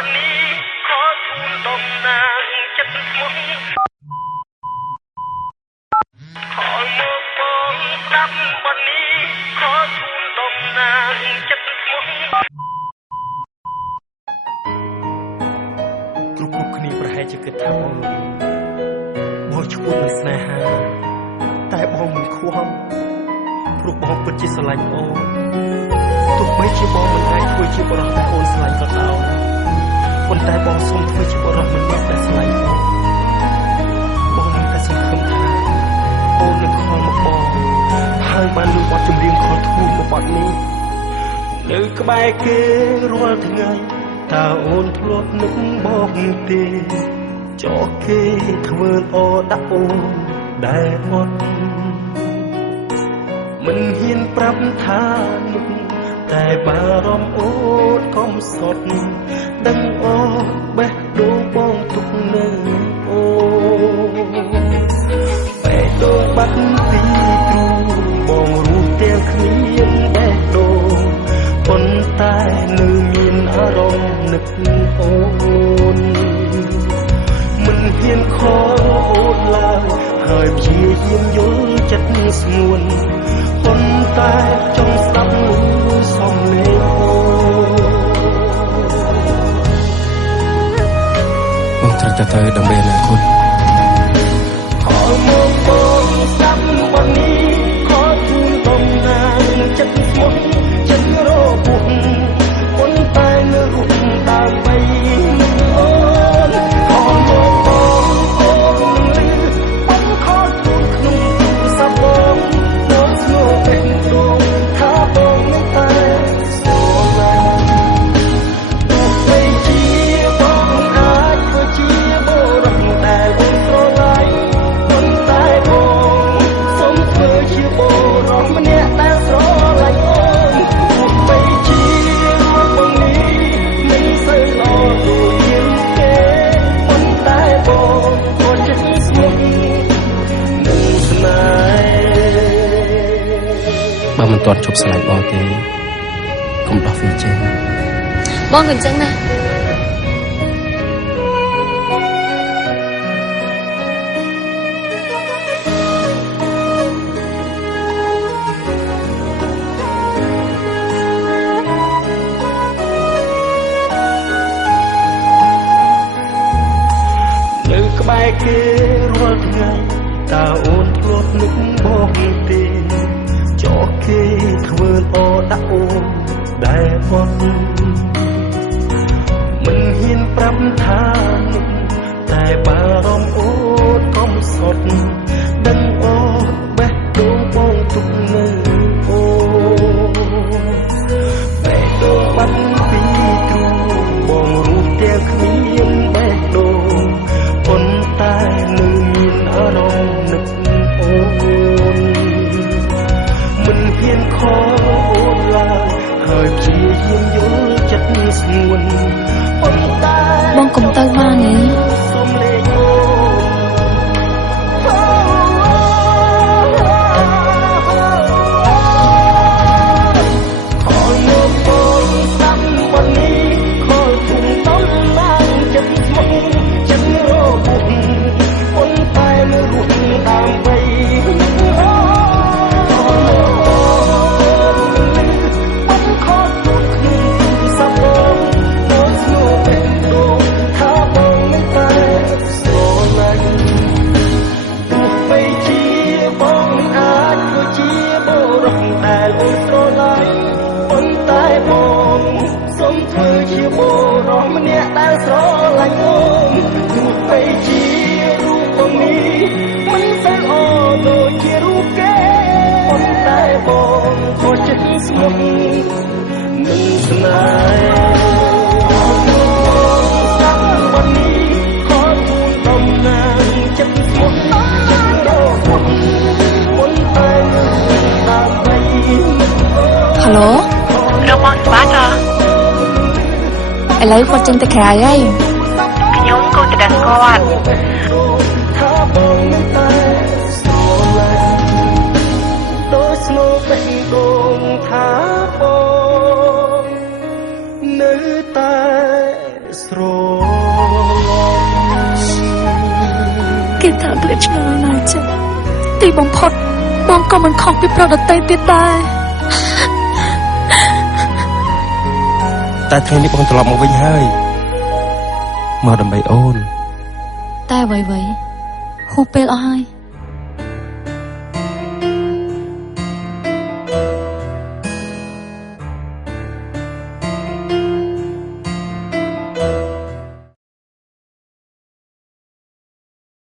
วันนี้ขอทูลตำนานจัดสมุนขอมอบมองดับวันนี้ขอทูลตำนานจัดสมุนគ្រប់គ្នាប្រហែលជាគិតថាបងឈ្មោះនឹងស្នេហាតែបងមិនខ្វល់ព្រោះបងពិតជាស្រឡាញ់អូនទោះបីជាបងមិនអាចធ្វើជាបរិសុទ្ធតែអូនស្រឡាញ់ក៏ដោយប៉ុន្តែបងសូមធ្វើជាបរិសុទ្ធម្នាក់ដែលស្រឡាញ់បងមានតែសង្ឃឹមថាអូននឹងខលមកបងហើយបានលើបទចម្រៀងខលធូរមកបទនេះនៅក្បែរគេរាល់ថ្ងៃតើអូនធ្លាប់នឹកមកទេចោះគេធ្វើល្អដាក់អូនដែលអត់មិនហ៊ានប្រាប់ថានឹកតែបារម្ភអូនកុំសត់ដឹងអូនបេះដូងបងទុកនៅអូបែកដូងបាត់ពីទ្រូងបងរស់ទាំងគ្មានបេះដូងប៉ុន្តែនៅមានអារម្មណ៍នឹកអូនមិនហ៊ានខកអូនឡើយហើយព្យាយាមយល់ចិត្តស្ងួនប៉ុន្តែចង់ស្ដាប់សំឡេងអូនត្រូវតែទៅដើម្បីអនាគតខលមកបងស្ដាប់ប៉ុណ្នេះខលជូនតំណាងចិត្តស្មុគចិត្តរពុះប៉ុន្តែនៅរូបដើម្បីអូនខលមកបងអូនលឺបងខលជូនក្នុងទូរស័ព្ទបងមកស្នូបេះដូងថាបងនឹងតែស្រឡាញ់ទោះបីជាបងអាចធ្វើជាបរិសុទ្ធតែអូនស្រឡាញ់ប៉ុន្តែបងសូមធ្វើជាបរិសុទ្ធម្នាក់ដែលស្រឡាញ់អូនទោះបីជាបងនេះមិនសូវល្អដូចជាគេប៉ុន្តែបងក៏ចិត្តស្មុគនឹងស្នេហ៍បើមិនទាន់ជប់ស្រឡាញ់បងទេកុំដោះវាចេញបងក៏អញ្ចឹងណានៅក្បែរគេរាល់ថ្ងៃតើអូនធ្លាប់នឹកបងទេចោះគេធ្វើល្អដាក់អូនដែលអត់មិនហ៊ានប្រាប់ថានឹកតែបារម្ភអូនកុំសត់ដឹងអូនបេះដូងបងទុកនៅអូបេះដូងបាត់ពីទ្រូងបងរស់ទាំងគ្មានបេះដូងប៉ុន្តែនៅមានអារម្មណ៍នឹកអូនមិនហ៊ានខកអូនឡើយហើយព្យាយាមយល់ចិត្តស្ងួនប៉ុន្តែបងកុំទៅមកនេះសូមលេងអូខលមកបងស្ដាប់ប៉ុណ្នេះខលជុំតំណាងចិត្តស្មុគចិត្តរពុះប៉ុន្តែនៅរស់ដើម្បីធ្វើជាបរិសុទ្ធម្នាក់ដែលស្រឡាញ់អូនទោះបីជារូបបងនេះមិនសូវល្អដូចជារូបគេប៉ុន្តែបងក៏ចិត្តស្មុគនឹងស្នេហ៍ស្ដាប់ប៉ុណ្នេះខលជូនតំណាងចិត្តស្មុគចិត្តដល់ប៉ុន្តែដើម្បីហៅឡូរបងច្បាស់ចាឥឡូវគាត់ចេញទៅក្រៅហើយខ្ញុំក៏ទៅដឹងគាត់ថាបងនឹងតែស្រឡាញ់ដូចស្នូបេះដូងថាបងនៅតែ ស្រង គេថាក្លេឆ្ងាយណាស់ចាទីបំផុតបងក៏មិនខុសពីប្រុសដទៃទៀតដែរ តែថ្ងៃនេះបងត្រឡប់មកវិញហើយមកដើម្បីអូន តែអ្វីៗហួសពេលអស់ហើយ